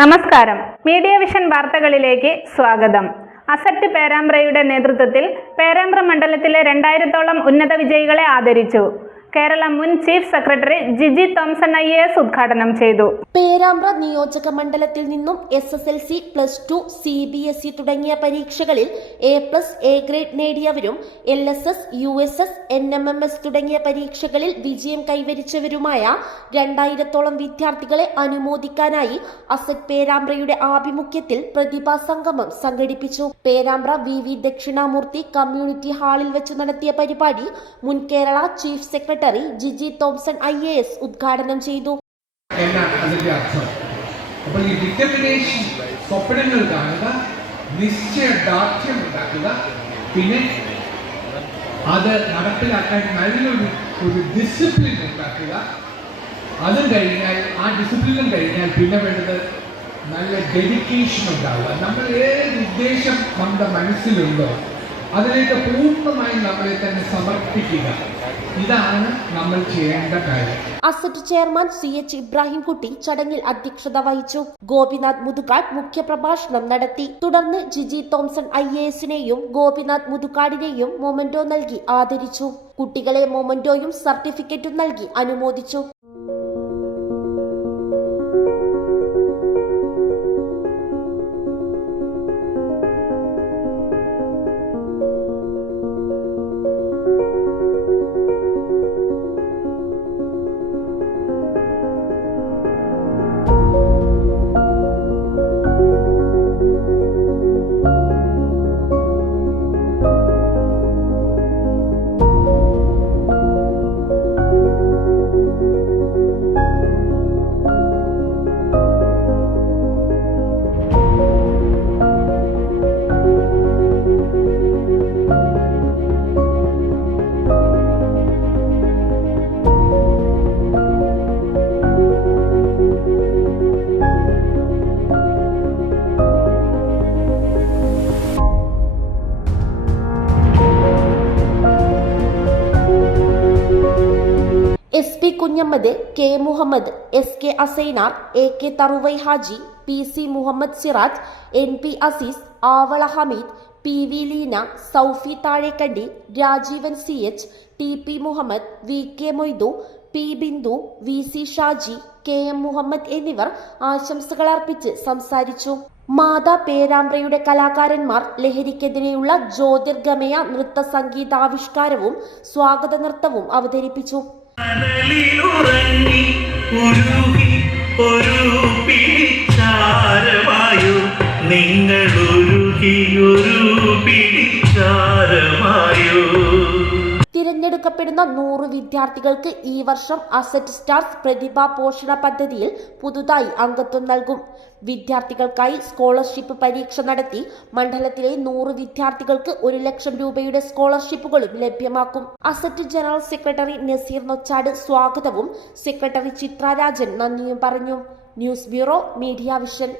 നമസ്കാരം. Media vision വാർത്തകളിലേക്ക് സ്വാഗതം. അസറ്റ് പേരാമ്പ്രയുടെ നേതൃത്വത്തിൽ പേരാമ്പ്ര മണ്ഡലത്തിലെ 2000-ഓളം ഉന്നത വിജയികളെ ആദരിച്ചു. കേരള മുൻ chief secretary Jiji Thomson IAS ഉദ്ഘാടനം ചെയ്തു. പേരാമ്പ്ര നിയോജക മണ്ഡലത്തിൽ നിന്നും SSLC, +2, CBSE തുടങ്ങിയ പരീക്ഷകളിൽ A+, A ഗ്രേഡ് നേടിയവരും LSS, USS, NMMS തുടങ്ങിയ പരീക്ഷകളിൽ വിജയം കൈവരിച്ചവരുമായ 2000-ഓളം വിദ്യാർത്ഥികളെ അനുമോദിക്കാനായി അസറ്റ് പേരാമ്പ്രയുടെ ആഭിമുഖ്യത്തിൽ പ്രതിഭാ സംഗമം സംഘടിപ്പിച്ചു. പേരാമ്പ്ര VV ദക്ഷിണാമൂർത്തി കമ്മ്യൂണിറ്റി ഹാളിൽ വെച്ച് നടത്തിയ പരിപാടി മുൻ Kerala chief secretary Jiji Thomson IAS ഉദ്ഘാടനം ചെയ്തു. എന്നാണ് അതിന്റെ അർത്ഥം? അപ്പോൾ ഈ ഡിറ്റർമിനേഷൻ, സ്വപ്നങ്ങൾ കാണുക, നിശ്ചയദാർഢ്യം ഉണ്ടാക്കുക, പിന്നെ അത് നടപ്പിലാക്കാൻ നല്ലൊരു ഡിസിപ്ലിൻ ഉണ്ടാക്കുക. അതും കഴിഞ്ഞാൽ, ആ ഡിസിപ്ലിനും കഴിഞ്ഞാൽ പിന്നെ വേണ്ടത് നല്ല ഡെഡിക്കേഷൻ ഉണ്ടാവുക. നമ്മൾ ഏത് ഉദ്ദേശം നമ്മുടെ മനസ്സിലുണ്ടോ അതിലേക്ക് പൂർണ്ണമായും നമ്മളെ തന്നെ സമർപ്പിക്കുക. ഇതാണ് നമ്മൾ ചെയ്യേണ്ട കാര്യം. അസറ്റ് ചെയർമാൻ CH ഇബ്രാഹിംകുട്ടി ചടങ്ങിൽ അധ്യക്ഷത വഹിച്ചു. ഗോപിനാഥ് മുതുകാട് മുഖ്യപ്രഭാഷണം നടത്തി. തുടർന്ന് ജിജി തോംസൺ IASനെയും ഗോപിനാഥ് മുതുകാടിനെയും മൊമെന്റോ നൽകി ആദരിച്ചു. കുട്ടികളെ മൊമെന്റോയും സർട്ടിഫിക്കറ്റും നൽകി അനുമോദിച്ചു. SP Kunhammad, K Muhammad, SK Asainar, AK Tharuvai Haji, PC Muhammad Siraj, NP Azeez, Avala Hameed, PV Leena, Soufi താഴേക്കണ്ടി, Rajeevan CH, TP Muhammad, VK Moidu, P Bindu, VC Shaji, KM Muhammad എന്നിവർ ആശംസകൾ അർപ്പിച്ച് സംസാരിച്ചു. മാതാ പേരാമ്പ്രയുടെ കലാകാരന്മാർ ലഹരിക്കെതിരെയുള്ള ജ്യോതിർഗമയ നൃത്ത സംഗീതാവിഷ്കാരവും സ്വാഗത നൃത്തവും അവതരിപ്പിച്ചു. തിരഞ്ഞെടുക്കപ്പെടുന്ന 100 വിദ്യാർത്ഥികൾക്ക് ഈ വർഷം അസറ്റ് സ്റ്റാർസ് പ്രതിഭാ പോഷണ പദ്ധതിയിൽ പുതുതായി അംഗത്വം നൽകും. വിദ്യാർത്ഥികൾക്കായി സ്കോളർഷിപ്പ് പരീക്ഷ നടത്തി മണ്ഡലത്തിലെ 100 വിദ്യാർത്ഥികൾക്ക് 1 ലക്ഷം രൂപയുടെ സ്കോളർഷിപ്പുകളും ലഭ്യമാക്കും. Asset general secretary Naseer Nochad സ്വാഗതവും സെക്രട്ടറി ചിത്ര രാജൻ നന്ദിയും പറഞ്ഞു. News bureau, media vision.